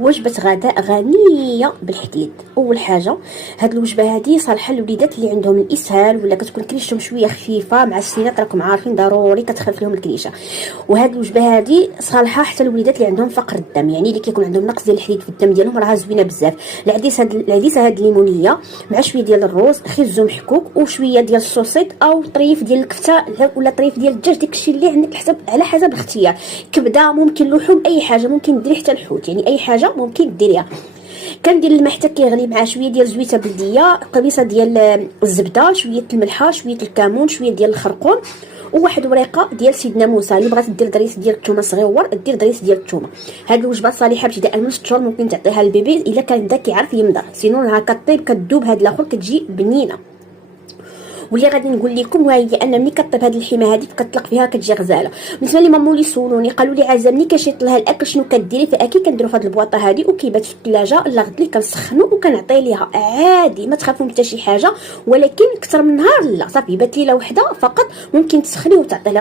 وجبه غداء غنيه بالحديد. اول حاجه هاد الوجبه هذه صالحه للوليدات اللي عندهم الاسهال ولا كتكون كريشتهم شويه خفيفه مع السنات، راكم عارفين ضروري كتخف لهم الكريشه. وهاد الوجبه هذه صالحه حتى للوليدات اللي عندهم فقر الدم، يعني اللي كيكون عندهم نقص ديال الحديد في الدم ديالهم، راها زوينه بزاف. العديسه هاد الليمونيه مع شويه ديال الروز، خبز محكوك وشويه ديال السوسيط او طريف ديال الكفته ولا طريف ديال الدجاج، داكشي اللي عندك على حسب الاختيار. كبده، ممكن لحوم، اي حاجه ممكن ديري، حتى الحوت، يعني اي حاجه ممكن ديريها. كندير الماء حتى كيغلي مع شويه ديال زويته بلديه، قبيصه ديال الزبده، شويه الملحه، شويه الكمون، شويه ديال الخرقوم، وواحد وريقه ديال سيدنا موسى. اللي بغات دير ضريس ديال الثومه صغيور دير ضريس ديال الثومه. هاد الوجبه صالحه ابتداء من 6 شهور، ممكن تعطيها للبيبي الا كان بدا كيعرف يمضغ، سينون راه كطيب كدوب هاد الاخر كتجي بنينه. واللي غادي نقول لكم وهي ان ملي كطيب هاد اللحمه هذه كتطلق فيها كتجي غزاله. بالنسبه لي مامولي سولوني قالوا لي عزمني كيشيط لها الاكل شنو كديري، فاكيد كنديروا هاد البواطه هذه وكيبات في الثلاجه، لا غد لي كنسخنو وكنعطي ليها عادي، ما تخافوا من حتى شي حاجه، ولكن اكثر من نهار لا صافي. بات ليله وحده فقط ممكن تسخني وتعطي